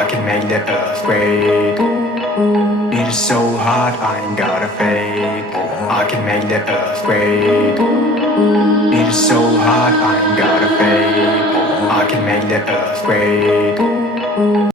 I can make the earth quake. It is so hot, I ain't got a fake. I can make the earth quake. It is so hot, I ain't got a fake. I can make the earth quake.